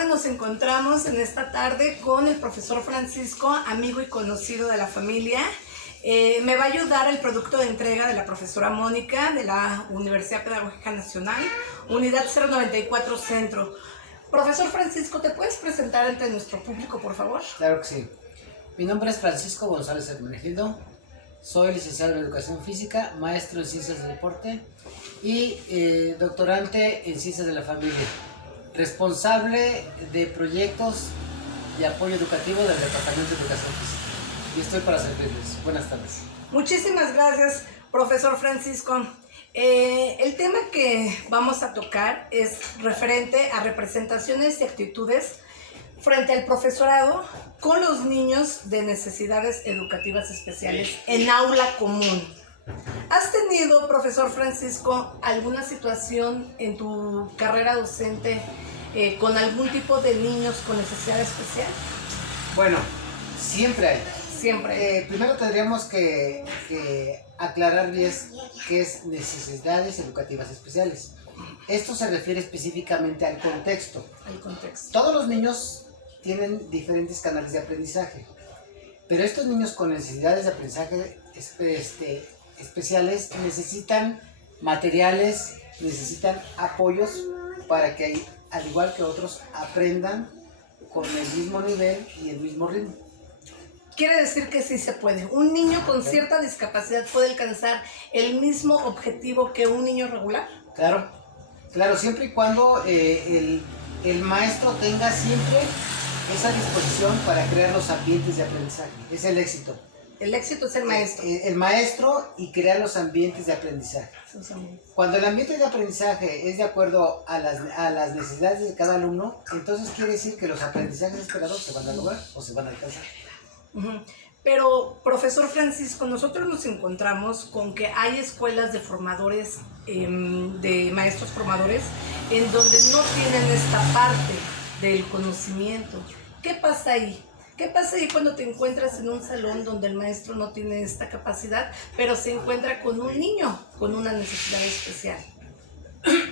ahora nos encontramos en esta tarde con el profesor Francisco, amigo y conocido de la familia. Me va a ayudar el producto de entrega de la profesora Mónica de la Universidad Pedagógica Nacional, Unidad 094 Centro. Profesor Francisco, ¿te puedes presentar ante nuestro público, por favor? Claro que sí. Mi nombre es Francisco González Hermenegildo. Soy licenciado en Educación Física, maestro en Ciencias del Deporte y doctorante en Ciencias de la Familia. Responsable de proyectos de apoyo educativo del Departamento de Educación Física. Y estoy para servirles. Buenas tardes. Muchísimas gracias, profesor Francisco. El tema que vamos a tocar es referente a representaciones y actitudes frente al profesorado con los niños de necesidades educativas especiales en aula común. ¿Has tenido, profesor Francisco, alguna situación en tu carrera docente con algún tipo de niños con necesidad especial? Bueno, siempre hay. Siempre. Primero tendríamos que aclarar bien qué es necesidades educativas especiales. Esto se refiere específicamente al contexto. Al contexto. Todos los niños tienen diferentes canales de aprendizaje, pero estos niños con necesidades de aprendizaje especiales necesitan materiales, necesitan apoyos para que, al igual que otros, aprendan con el mismo nivel y el mismo ritmo. Quiere decir que sí se puede. Un niño con cierta discapacidad puede alcanzar el mismo objetivo que un niño regular. Claro, siempre y cuando el maestro tenga siempre esa disposición para crear los ambientes de aprendizaje. Es el éxito. El éxito es el maestro. El maestro y crear los ambientes de aprendizaje. Cuando el ambiente de aprendizaje es de acuerdo a las necesidades de cada alumno, entonces quiere decir que los aprendizajes esperados se van a lograr o se van a alcanzar. Pero, profesor Francisco, nosotros nos encontramos con que hay escuelas de formadores, de maestros formadores, en donde no tienen esta parte del conocimiento. ¿Qué pasa ahí? ¿Qué pasa ahí cuando te encuentras en un salón donde el maestro no tiene esta capacidad, pero se encuentra con un niño con una necesidad especial?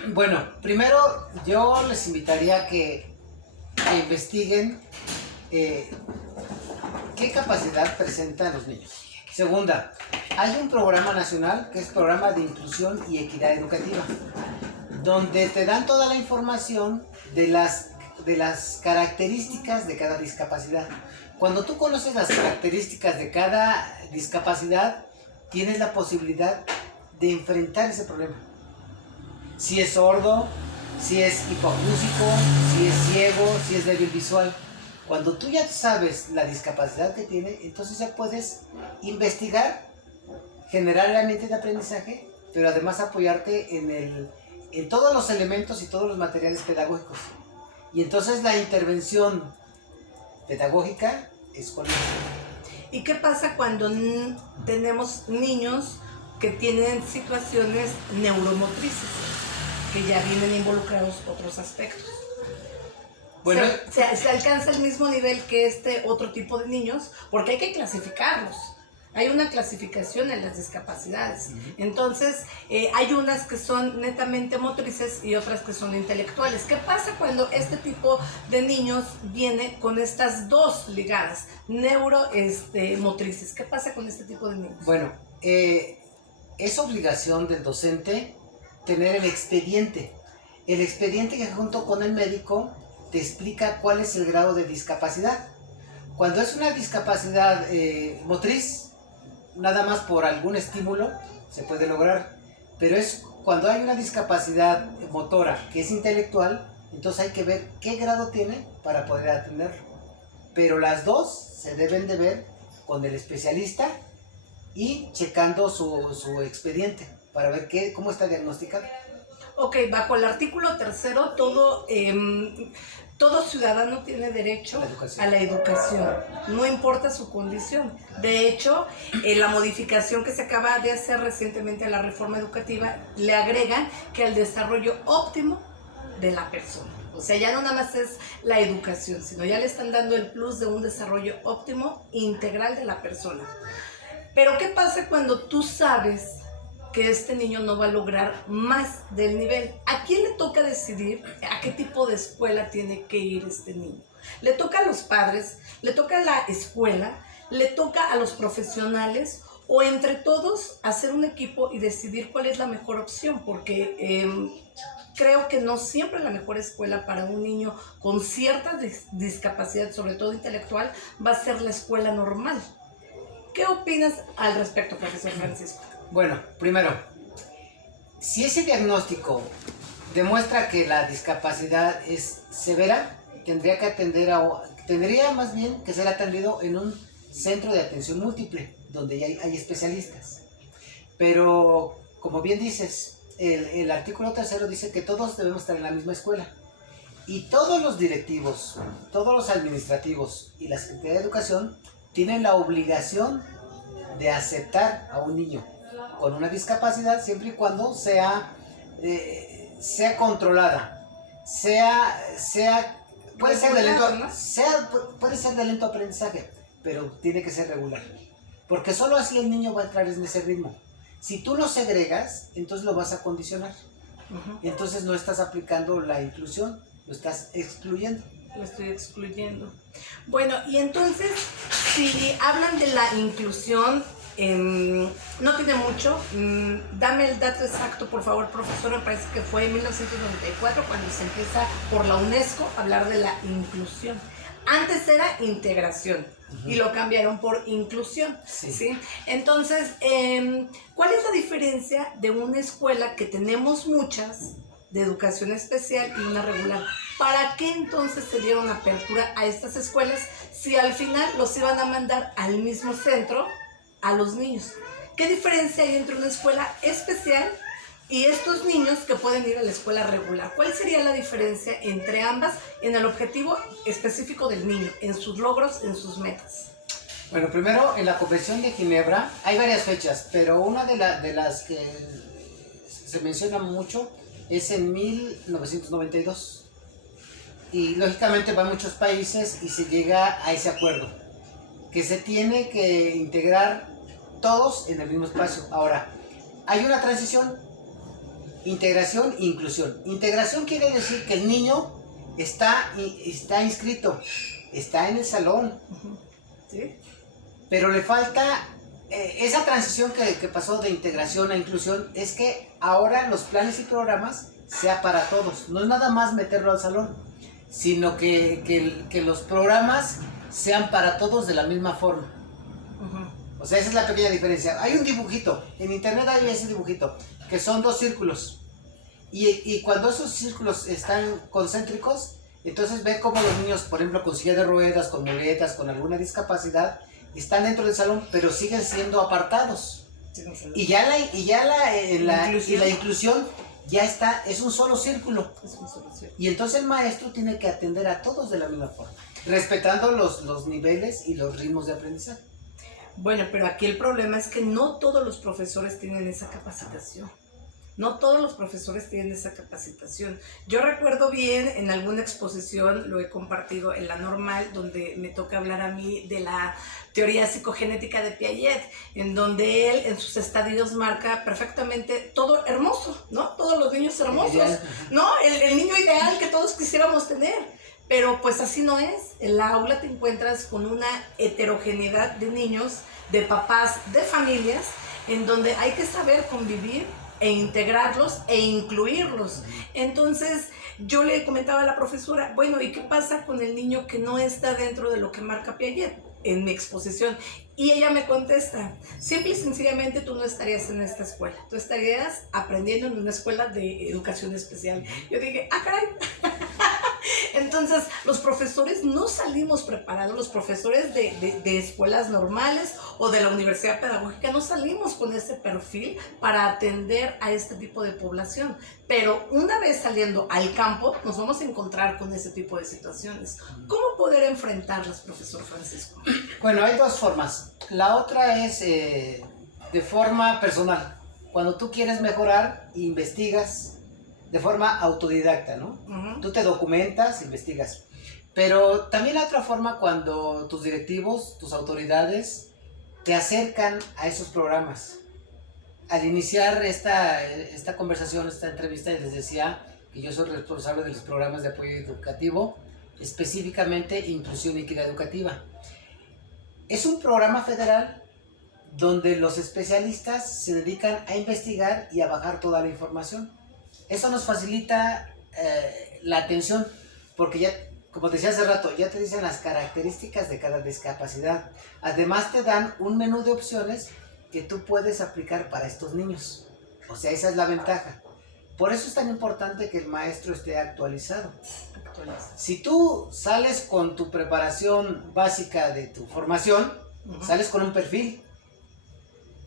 Bueno, primero yo les invitaría a que investiguen qué capacidad presentan los niños. Segunda, hay un programa nacional que es Programa de Inclusión y Equidad Educativa, donde te dan toda la información de las características de cada discapacidad. Cuando tú conoces las características de cada discapacidad, tienes la posibilidad de enfrentar ese problema. Si es sordo, si es hipoacúsico, si es ciego, si es débil visual. Cuando tú ya sabes la discapacidad que tiene, entonces ya puedes investigar, generar el ambiente de aprendizaje, pero además apoyarte en todos los elementos y todos los materiales pedagógicos. Y entonces la intervención pedagógica es con ellos. ¿Y qué pasa cuando tenemos niños que tienen situaciones neuromotrices, que ya vienen involucrados otros aspectos? Bueno, se alcanza el mismo nivel que este otro tipo de niños, porque hay que clasificarlos. Hay una clasificación en las discapacidades. Entonces, hay unas que son netamente motrices y otras que son intelectuales. ¿Qué pasa cuando este tipo de niños viene con estas dos ligadas, motrices? ¿Qué pasa con este tipo de niños? Bueno, es obligación del docente tener el expediente. El expediente que junto con el médico te explica cuál es el grado de discapacidad. Cuando es una discapacidad motriz, nada más por algún estímulo se puede lograr, pero es cuando hay una discapacidad motora que es intelectual, entonces hay que ver qué grado tiene para poder atenderlo. Pero las dos se deben de ver con el especialista y checando su expediente para ver cómo está diagnosticado. Ok, bajo el artículo 3, todo ciudadano tiene derecho a la educación, no importa su condición. De hecho, la modificación que se acaba de hacer recientemente a la reforma educativa le agrega que al desarrollo óptimo de la persona. O sea, ya no nada más es la educación, sino ya le están dando el plus de un desarrollo óptimo integral de la persona. Pero ¿qué pasa cuando tú sabes que este niño no va a lograr más del nivel. ¿A quién le toca decidir a qué tipo de escuela tiene que ir este niño? Le toca a los padres, le toca a la escuela, le toca a los profesionales, o entre todos hacer un equipo y decidir cuál es la mejor opción, porque creo que no siempre la mejor escuela para un niño con cierta discapacidad, sobre todo intelectual, va a ser la escuela normal. ¿Qué opinas al respecto, profesor Francisco? Bueno, primero, si ese diagnóstico demuestra que la discapacidad es severa, tendría más bien que ser atendido en un centro de atención múltiple, donde ya hay especialistas. Pero, como bien dices, el artículo 3 dice que todos debemos estar en la misma escuela. Y todos los directivos, todos los administrativos y la Secretaría de Educación tienen la obligación de aceptar a un niño con una discapacidad siempre y cuando sea controlada, puede ser de lento aprendizaje, pero tiene que ser regular, porque solo así el niño va a entrar en ese ritmo. Si tú lo segregas, entonces lo vas a condicionar. Entonces no estás aplicando la inclusión, lo estás excluyendo. Lo estoy excluyendo. Bueno, y entonces, si hablan de la inclusión, no tiene mucho. Dame el dato exacto, por favor, profesor. Me parece que fue en 1994 cuando se empieza por la UNESCO a hablar de la inclusión. Antes era integración y lo cambiaron por inclusión. ¿Sí? Entonces, ¿cuál es la diferencia de una escuela que tenemos muchas de educación especial y una regular? ¿Para qué entonces se dieron apertura a estas escuelas si al final los iban a mandar al mismo centro a los niños? ¿Qué diferencia hay entre una escuela especial y estos niños que pueden ir a la escuela regular? ¿Cuál sería la diferencia entre ambas en el objetivo específico del niño, en sus logros, en sus metas? Bueno, primero, en la Convención de Ginebra hay varias fechas, pero una de las que se menciona mucho es en 1992. Y lógicamente va a muchos países y se llega a ese acuerdo, que se tiene que integrar todos en el mismo espacio. Ahora, hay una transición, integración e inclusión. Integración quiere decir que el niño está inscrito, está en el salón, ¿sí? Pero le falta esa transición que pasó de integración a inclusión, es que ahora los planes y programas sea para todos, no es nada más meterlo al salón, sino que los programas sean para todos de la misma forma. O sea, esa es la pequeña diferencia. Hay un dibujito, en internet hay ese dibujito, que son 2 círculos. Y cuando esos círculos están concéntricos, entonces ve cómo los niños, por ejemplo, con silla de ruedas, con muletas, con alguna discapacidad, están dentro del salón, pero siguen siendo apartados. Y la inclusión ya está, es un solo círculo. Y entonces el maestro tiene que atender a todos de la misma forma, respetando los niveles y los ritmos de aprendizaje. Bueno, pero aquí el problema es que no todos los profesores tienen esa capacitación. No todos los profesores tienen esa capacitación. Yo recuerdo bien en alguna exposición, lo he compartido en la normal, donde me toca hablar a mí de la teoría psicogenética de Piaget, en donde él en sus estadios marca perfectamente todo hermoso, ¿no? Todos los niños hermosos, ¿no? El niño ideal que todos quisiéramos tener. Pero pues así no es. En la aula te encuentras con una heterogeneidad de niños, de papás, de familias, en donde hay que saber convivir e integrarlos e incluirlos. Entonces yo le comentaba a la profesora, bueno, ¿y qué pasa con el niño que no está dentro de lo que marca Piaget en mi exposición? Y ella me contesta, simple y sencillamente tú no estarías en esta escuela, tú estarías aprendiendo en una escuela de educación especial. Yo dije, ¡ah, caray! Entonces, los profesores no salimos preparados, los profesores de escuelas normales o de la universidad pedagógica no salimos con ese perfil para atender a este tipo de población. Pero una vez saliendo al campo, nos vamos a encontrar con ese tipo de situaciones. ¿Cómo poder enfrentarlas, profesor Francisco? Bueno, hay 2 formas. La otra es de forma personal. Cuando tú quieres mejorar, investigas de forma autodidacta, ¿no? Tú te documentas, investigas. Pero también la otra forma, cuando tus directivos, tus autoridades te acercan a esos programas. al iniciar esta conversación, esta entrevista, les decía que yo soy responsable de los programas de apoyo educativo, específicamente Inclusión y Equidad Educativa. Es un programa federal donde los especialistas se dedican a investigar y a bajar toda la información. Eso nos facilita la atención, porque ya, como decía hace rato, ya te dicen las características de cada discapacidad. Además te dan un menú de opciones que tú puedes aplicar para estos niños. O sea, esa es la ventaja. Por eso es tan importante que el maestro esté actualizado. Si tú sales con tu preparación básica de tu formación, sales con un perfil,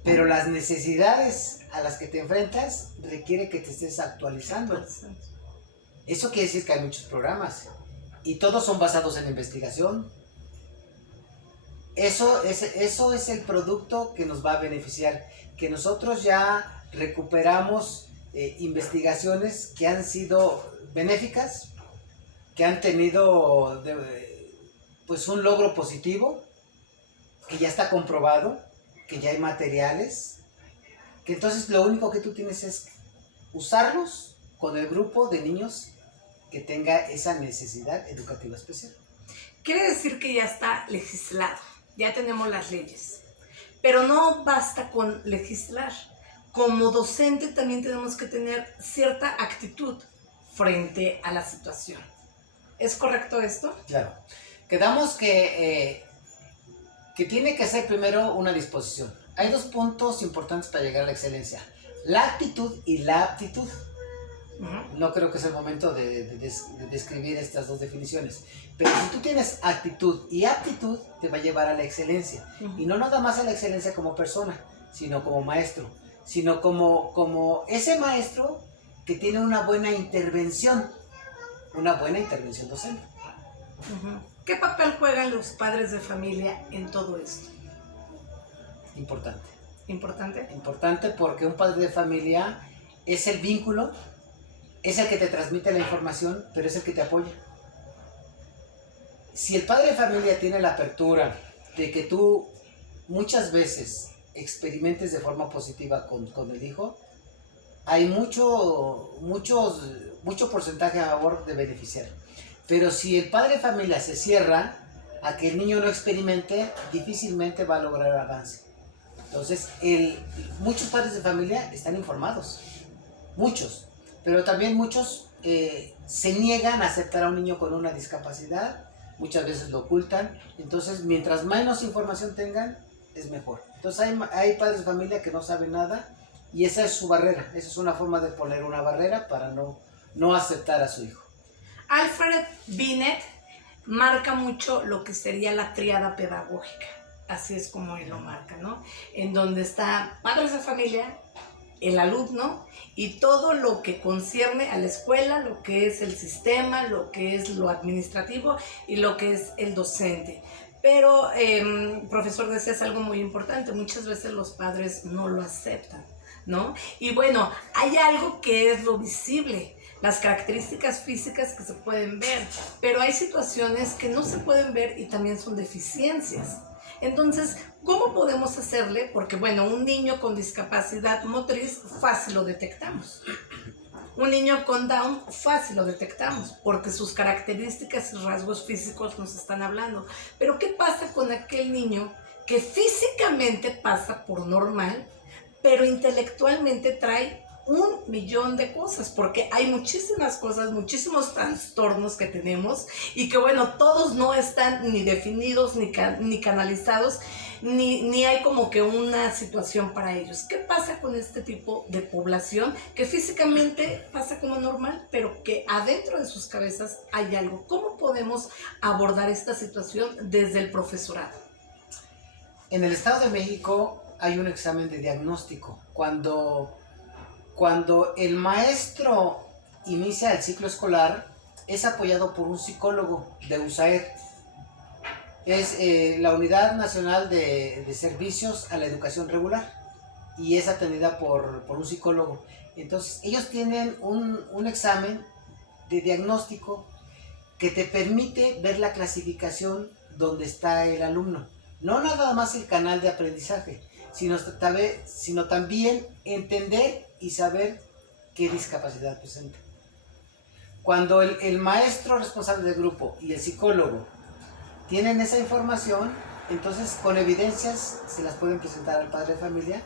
pero las necesidades a las que te enfrentas requiere que te estés actualizando. Eso quiere decir que hay muchos programas y todos son basados en investigación. Eso es el producto que nos va a beneficiar, que nosotros ya recuperamos investigaciones que han sido benéficas, que han tenido pues un logro positivo, que ya está comprobado, que ya hay materiales, que entonces lo único que tú tienes es usarlos con el grupo de niños que tenga esa necesidad educativa especial. Quiere decir que ya está legislado, ya tenemos las leyes, pero no basta con legislar. Como docente también tenemos que tener cierta actitud frente a la situación. ¿Es correcto esto? Claro. Quedamos que tiene que ser primero una disposición. Hay dos puntos importantes para llegar a la excelencia: la actitud y la aptitud. No creo que es el momento de describir estas dos definiciones, pero si tú tienes actitud y aptitud, te va a llevar a la excelencia. Y no nada más a la excelencia como persona, sino como maestro, sino como ese maestro que tiene una buena intervención docente. ¿Qué papel juegan los padres de familia en todo esto? Importante. ¿Importante? Importante, porque un padre de familia es el vínculo, es el que te transmite la información, pero es el que te apoya. Si el padre de familia tiene la apertura de que tú muchas veces experimentes de forma positiva con el hijo, hay mucho porcentaje a favor de beneficiar. Pero si el padre de familia se cierra a que el niño no experimente, difícilmente va a lograr avance. Entonces, muchos padres de familia están informados, muchos, pero también muchos se niegan a aceptar a un niño con una discapacidad, muchas veces lo ocultan. Entonces, mientras menos información tengan, es mejor. Entonces, hay padres de familia que no saben nada, y esa es su barrera. Esa es una forma de poner una barrera para no aceptar a su hijo. Alfred Binet marca mucho lo que sería la tríada pedagógica, así es como él lo marca, ¿no? En donde está padres de familia, el alumno y todo lo que concierne a la escuela, lo que es el sistema, lo que es lo administrativo y lo que es el docente. Pero, profesor, decías algo muy importante, muchas veces los padres no lo aceptan, ¿no? Y bueno, hay algo que es lo visible, las características físicas que se pueden ver, pero hay situaciones que no se pueden ver y también son deficiencias. Entonces, ¿cómo podemos hacerle? Porque bueno, un niño con discapacidad motriz fácil lo detectamos. Un niño con Down fácil lo detectamos porque sus características y rasgos físicos nos están hablando. Pero ¿qué pasa con aquel niño que físicamente pasa por normal, pero intelectualmente trae 1,000,000 de cosas? Porque hay muchísimas cosas, muchísimos trastornos que tenemos y que bueno, todos no están ni definidos, ni canalizados, ni hay como que una situación para ellos. ¿Qué pasa con este tipo de población que físicamente pasa como normal, pero que adentro de sus cabezas hay algo? ¿Cómo podemos abordar esta situación desde el profesorado? En el Estado de México hay un examen de diagnóstico. Cuando el maestro inicia el ciclo escolar, es apoyado por un psicólogo de USAER. Es la Unidad Nacional de Servicios a la Educación Regular, y es atendida por un psicólogo. Entonces, ellos tienen un examen de diagnóstico que te permite ver la clasificación donde está el alumno. No nada más el canal de aprendizaje, sino también entender y saber qué discapacidad presenta. Cuando el maestro responsable del grupo y el psicólogo tienen esa información, entonces con evidencias se las pueden presentar al padre de familia,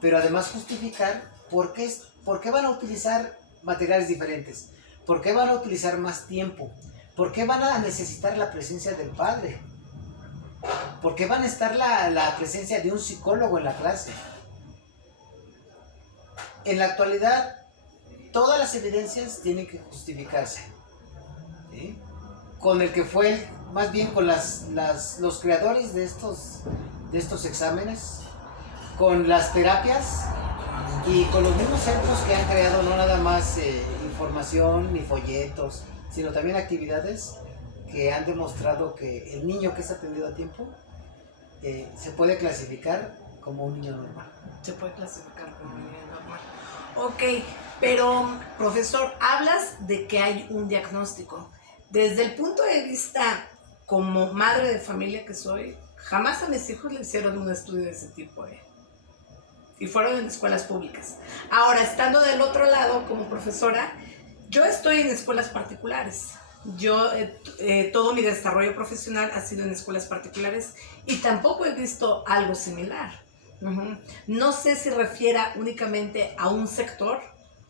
pero además justificar por qué van a utilizar materiales diferentes, por qué van a utilizar más tiempo, por qué van a necesitar la presencia del padre, por qué van a estar la presencia de un psicólogo en la clase. En la actualidad, todas las evidencias tienen que justificarse, ¿sí? Con el que fue, más bien con los creadores de estos exámenes, con las terapias y con los mismos centros que han creado no nada más información ni folletos, sino también actividades que han demostrado que el niño que es atendido a tiempo se puede clasificar como un niño normal. Se puede clasificar como un niño normal. Ok, pero profesor, hablas de que hay un diagnóstico. Desde el punto de vista como madre de familia que soy, jamás a mis hijos le hicieron un estudio de ese tipo, y fueron en escuelas públicas. Ahora, estando del otro lado como profesora, yo estoy en escuelas particulares. Yo, todo mi desarrollo profesional ha sido en escuelas particulares y tampoco he visto algo similar. No sé si refiera únicamente a un sector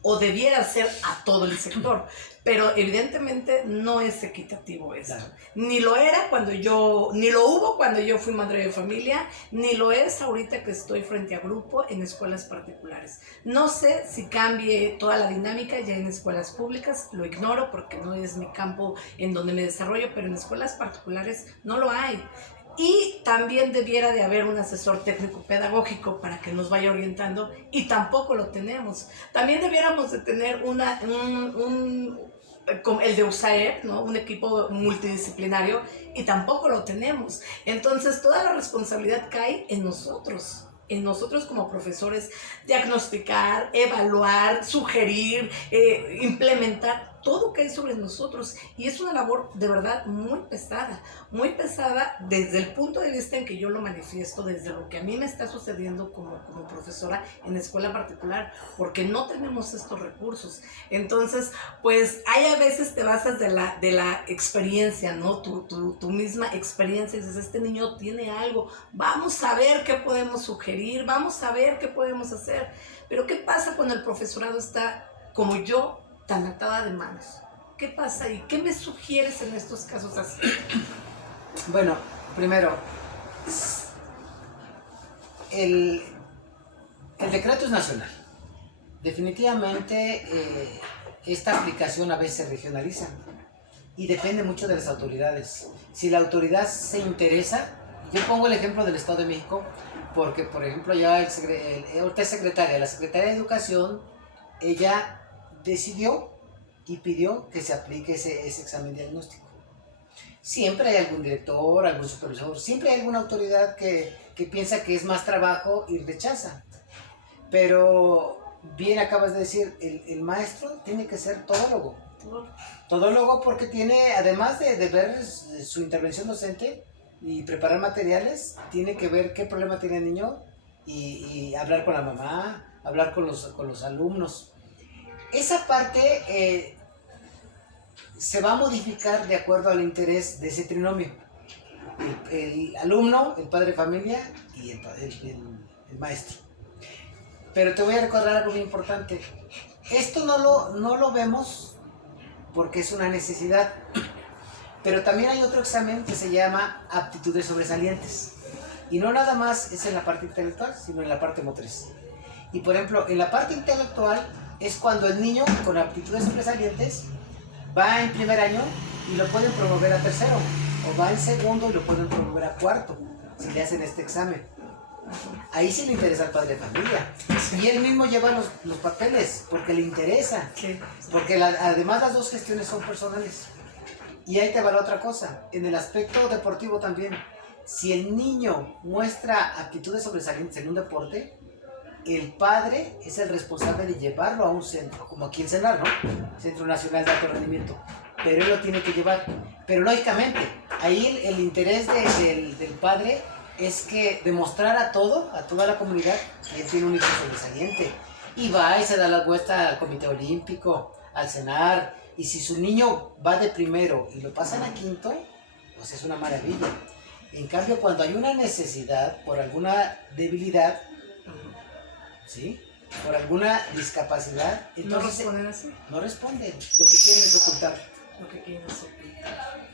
o debiera ser a todo el sector, pero evidentemente no es equitativo esto. Claro. Ni lo hubo cuando yo fui madre de familia, ni lo es ahorita que estoy frente a grupo en escuelas particulares. No sé si cambie toda la dinámica ya en escuelas públicas, lo ignoro porque no es mi campo en donde me desarrollo, pero en escuelas particulares no lo hay. Y también debiera de haber un asesor técnico pedagógico para que nos vaya orientando, y tampoco lo tenemos. También debiéramos de tener el de USAER, ¿no? Un equipo multidisciplinario, y tampoco lo tenemos. Entonces toda la responsabilidad cae en nosotros como profesores, diagnosticar, evaluar, sugerir, implementar, todo cae sobre nosotros, y es una labor de verdad muy pesada desde el punto de vista en que yo lo manifiesto, desde lo que a mí me está sucediendo como profesora en escuela particular, porque no tenemos estos recursos. Entonces, pues hay a veces te basas de la experiencia, ¿no? Tu misma experiencia, y dices, este niño tiene algo, vamos a ver qué podemos sugerir, vamos a ver qué podemos hacer. Pero ¿qué pasa cuando el profesorado está, como yo, tan atada de manos? ¿Qué pasa y qué me sugieres en estos casos así? Bueno, primero, el decreto es nacional. Definitivamente esta aplicación a veces se regionaliza y depende mucho de las autoridades. Si la autoridad se interesa, yo pongo el ejemplo del Estado de México, porque por ejemplo ya ahorita es secretaria, la Secretaría de Educación, ella decidió y pidió que se aplique ese examen diagnóstico. Siempre hay algún director, algún supervisor, siempre hay alguna autoridad que piensa que es más trabajo y rechaza. Pero bien acabas de decir, el maestro tiene que ser todólogo. Todólogo porque tiene, además de ver su intervención docente y preparar materiales, tiene que ver qué problema tiene el niño y hablar con la mamá, hablar con los alumnos. Esa parte se va a modificar de acuerdo al interés de ese trinomio. El alumno, el padre de familia y el maestro. Pero te voy a recordar algo muy importante. Esto no lo vemos porque es una necesidad. Pero también hay otro examen que se llama aptitudes sobresalientes. Y no nada más es en la parte intelectual, sino en la parte motriz. Y por ejemplo, en la parte intelectual es cuando el niño con aptitudes sobresalientes va en primer año y lo pueden promover a tercero, o va en segundo y lo pueden promover a cuarto, si le hacen este examen. Ahí sí le interesa al padre de familia. Y él mismo lleva los papeles, porque le interesa. Porque además las dos gestiones son personales. Y ahí te va la otra cosa. En el aspecto deportivo también. Si el niño muestra aptitudes sobresalientes en un deporte, el padre es el responsable de llevarlo a un centro, como aquí en CENAR, ¿no? Centro Nacional de Alto Rendimiento. Pero él lo tiene que llevar. Pero lógicamente, ahí el interés del padre es que demostrar a toda la comunidad, que él tiene un hijo sobresaliente. Y va y se da la vuelta al Comité Olímpico, al cenar. Y si su niño va de primero y lo pasan a quinto, pues es una maravilla. En cambio, cuando hay una necesidad por alguna debilidad, ¿sí?, por alguna discapacidad, entonces ¿No responden así? no responden. Lo que quieren es ocultar. Lo que quieren es ocultar.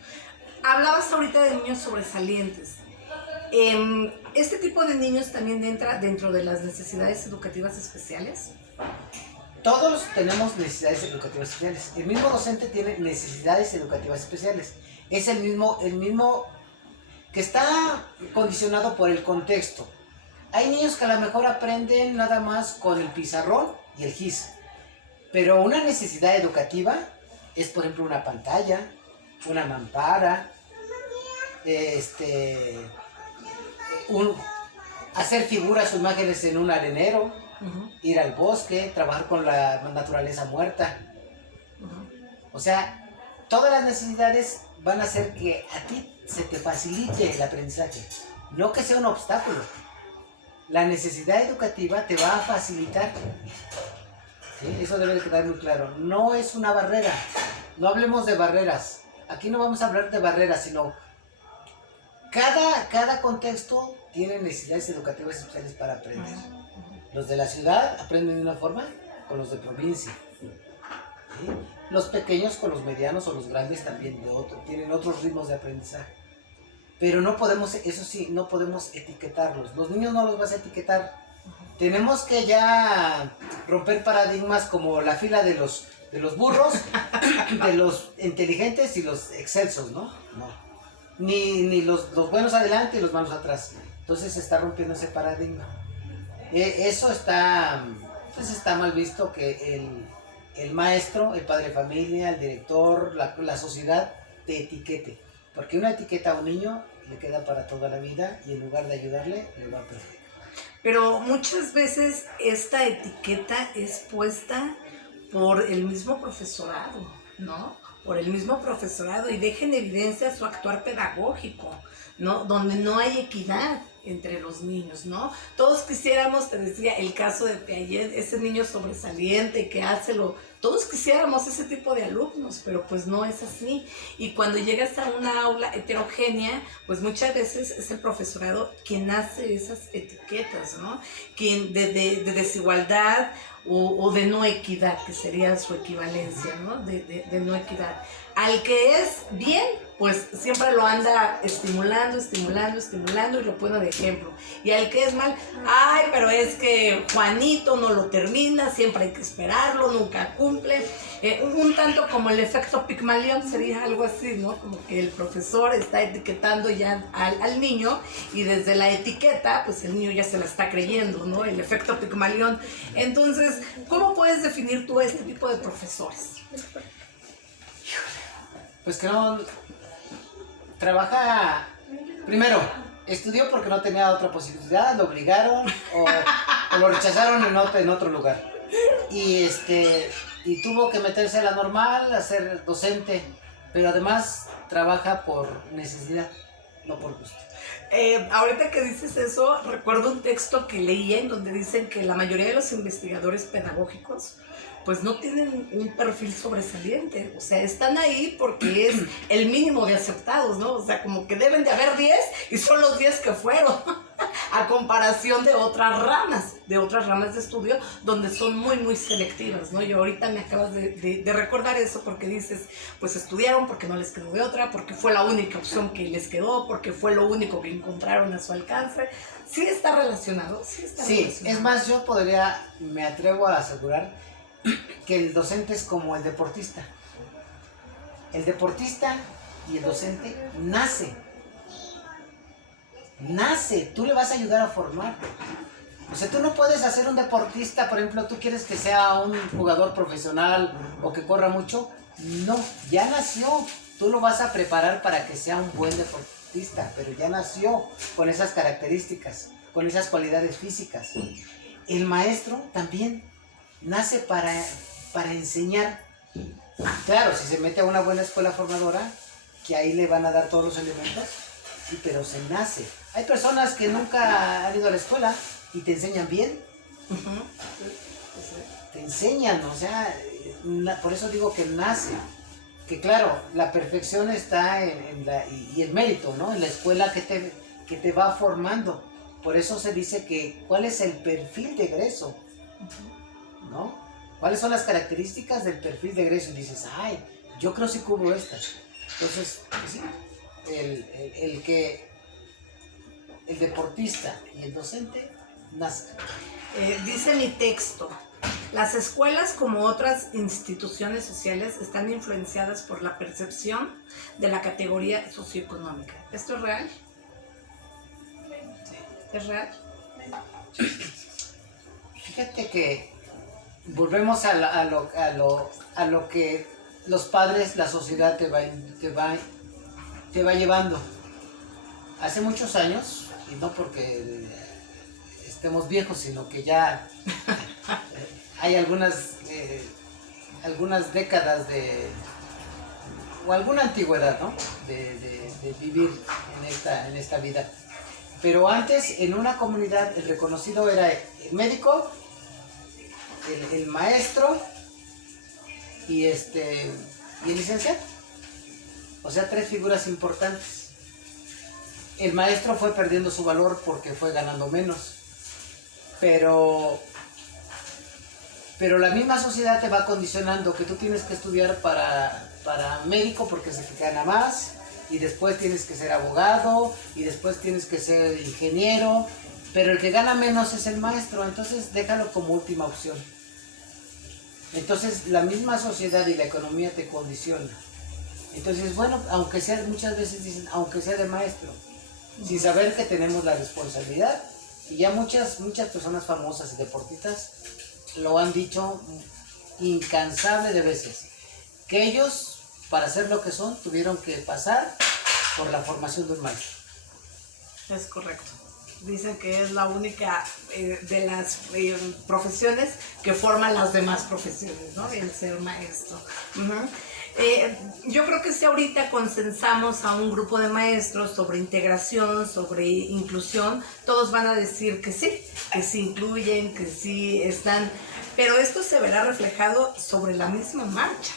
Hablabas ahorita de niños sobresalientes. ¿Este tipo de niños también entra dentro de las necesidades educativas especiales? Todos tenemos necesidades educativas especiales. El mismo docente tiene necesidades educativas especiales. Es el mismo que está condicionado por el contexto. Hay niños que a lo mejor aprenden nada más con el pizarrón y el GIS. Pero una necesidad educativa es, por ejemplo, una pantalla, una mampara, hacer figuras o imágenes en un arenero, ir al bosque, trabajar con la naturaleza muerta. O sea, todas las necesidades van a hacer que a ti se te facilite el aprendizaje, no que sea un obstáculo. La necesidad educativa te va a facilitar. ¿Sí? Eso debe de quedar muy claro. No es una barrera. No hablemos de barreras. Aquí no vamos a hablar de barreras, sino cada contexto tiene necesidades educativas especiales para aprender. Los de la ciudad aprenden de una forma con los de provincia. ¿Sí? Los pequeños con los medianos o los grandes también tienen otros ritmos de aprendizaje. Pero no podemos, eso sí, no podemos etiquetarlos. Los niños no los vas a etiquetar. Tenemos que ya romper paradigmas como la fila de los burros, de los inteligentes y los excelsos, ¿no? No. Ni los buenos adelante y los malos atrás. Entonces se está rompiendo ese paradigma. Eso está mal visto, que el maestro, el padre de familia, el director, la sociedad te etiquete. Porque una etiqueta a un niño le queda para toda la vida y en lugar de ayudarle, le va a perder. Pero muchas veces esta etiqueta es puesta por el mismo profesorado, ¿no? Por el mismo profesorado y deja en evidencia su actuar pedagógico, ¿no? Donde no hay equidad entre los niños, ¿no? Todos quisiéramos, te decía, el caso de Piaget, ese niño sobresaliente que todos quisiéramos ese tipo de alumnos, pero pues no es así. Y cuando llegas a una aula heterogénea, pues muchas veces es el profesorado quien hace esas etiquetas, ¿no? Quien de desigualdad o de no equidad, que sería su equivalencia, ¿no? De no equidad. Al que es bien, pues siempre lo anda estimulando y lo pone de ejemplo. Y al que es mal, ay, pero es que Juanito no lo termina, siempre hay que esperarlo, nunca cumple. Un tanto como el efecto Pigmalión sería algo así, ¿no? Como que el profesor está etiquetando ya al niño y desde la etiqueta, pues el niño ya se la está creyendo, ¿no? El efecto Pigmalión. Entonces, ¿cómo puedes definir tú este tipo de profesores? Pues que no trabaja. Primero, estudió porque no tenía otra posibilidad, lo obligaron o lo rechazaron en otro lugar. Y tuvo que meterse a la normal, a ser docente, pero además trabaja por necesidad, no por gusto. Ahorita que dices eso, recuerdo un texto que leía en donde dicen que la mayoría de los investigadores pedagógicos pues no tienen un perfil sobresaliente, o sea, están ahí porque es el mínimo de aceptados, ¿no? O sea, como que deben de haber 10 y son los 10 que fueron, a comparación de otras ramas de estudio donde son muy, muy selectivas, ¿no? Y ahorita me acabas de recordar eso porque dices, pues estudiaron porque no les quedó de otra, porque fue la única opción que les quedó, porque fue lo único que encontraron a su alcance. ¿Sí está relacionado? Sí, es más, me atrevo a asegurar que el docente es como el deportista. El deportista y el docente nace, tú le vas a ayudar a formar. O sea, tú no puedes hacer un deportista, por ejemplo, tú quieres que sea un jugador profesional o que corra mucho. No, ya nació, tú lo vas a preparar para que sea un buen deportista, pero ya nació con esas características, con esas cualidades físicas. El maestro también nace para enseñar. Claro, si se mete a una buena escuela formadora, que ahí le van a dar todos los elementos, sí, pero se nace. Hay personas que nunca han ido a la escuela y te enseñan bien. Te enseñan, o sea, por eso digo que nace. Que claro, la perfección está y el mérito, ¿no? En la escuela que te va formando. Por eso se dice que cuál es el perfil de egreso, ¿no? ¿Cuáles son las características del perfil de egreso? Y dices, ay, yo creo que sí cubro estas. Entonces, pues sí, el deportista y el docente nacen. Dice mi texto, las escuelas como otras instituciones sociales están influenciadas por la percepción de la categoría socioeconómica. ¿Esto es real? ¿Es real? Fíjate que volvemos a lo que los padres, la sociedad te va llevando. Hace muchos años, y no porque estemos viejos, sino que ya hay algunas décadas o alguna antigüedad, ¿no? de vivir en esta vida. Pero antes, en una comunidad, el reconocido era el médico, el maestro y el licenciado. O sea, 3 figuras importantes. El maestro fue perdiendo su valor porque fue ganando menos. Pero la misma sociedad te va condicionando que tú tienes que estudiar para médico porque se te gana más, y después tienes que ser abogado, y después tienes que ser ingeniero, pero el que gana menos es el maestro, entonces déjalo como última opción. Entonces la misma sociedad y la economía te condiciona. Entonces, bueno, aunque sea, muchas veces dicen, aunque sea de maestro, sin saber que tenemos la responsabilidad, y ya muchas personas famosas y deportistas lo han dicho incansable de veces, que ellos, para ser lo que son, tuvieron que pasar por la formación de un maestro. Es correcto. Dicen que es la única de las profesiones que forman las demás profesiones, ¿no? El ser maestro. Yo creo que si ahorita consensamos a un grupo de maestros sobre integración, sobre inclusión, todos van a decir que sí incluyen, que sí están, pero esto se verá reflejado sobre la misma marcha,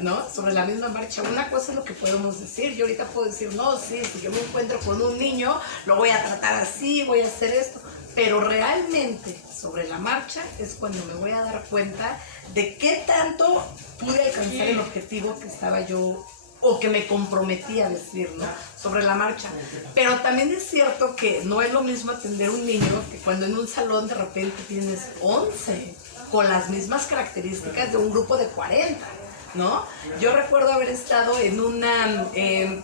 ¿no? Sobre la misma marcha. Una cosa es lo que podemos decir. Yo ahorita puedo decir, no, sí, si yo me encuentro con un niño, lo voy a tratar así, voy a hacer esto. Pero realmente, sobre la marcha, es cuando me voy a dar cuenta de qué tanto pude alcanzar el objetivo que estaba yo, o que me comprometí a decir, ¿no? Sobre la marcha. Pero también es cierto que no es lo mismo atender a un niño que cuando en un salón de repente tienes 11, con las mismas características de un grupo de 40. ¿No? Yo recuerdo haber estado en una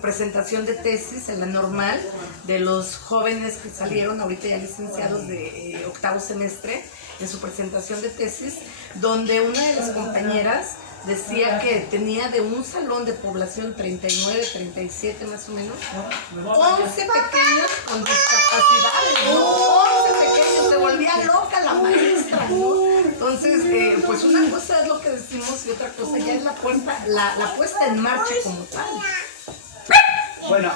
presentación de tesis en la normal de los jóvenes que salieron ahorita ya licenciados de 8º semestre, en su presentación de tesis, donde una de las compañeras decía que tenía de un salón de población 39, 37 más o menos, 11 pequeños con discapacidades, ¿no? 11 pequeños, se volvía loca la maestra, ¿no? Entonces, pues una cosa es lo que decimos y otra cosa ya es la puesta en marcha como tal. Bueno,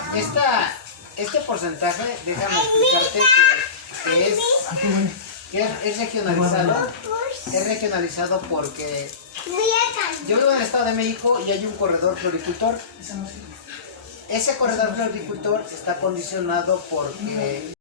este porcentaje, déjame explicarte que es regionalizado. Es regionalizado porque yo vivo en el Estado de México y hay un corredor floricultor. Ese corredor floricultor está condicionado porque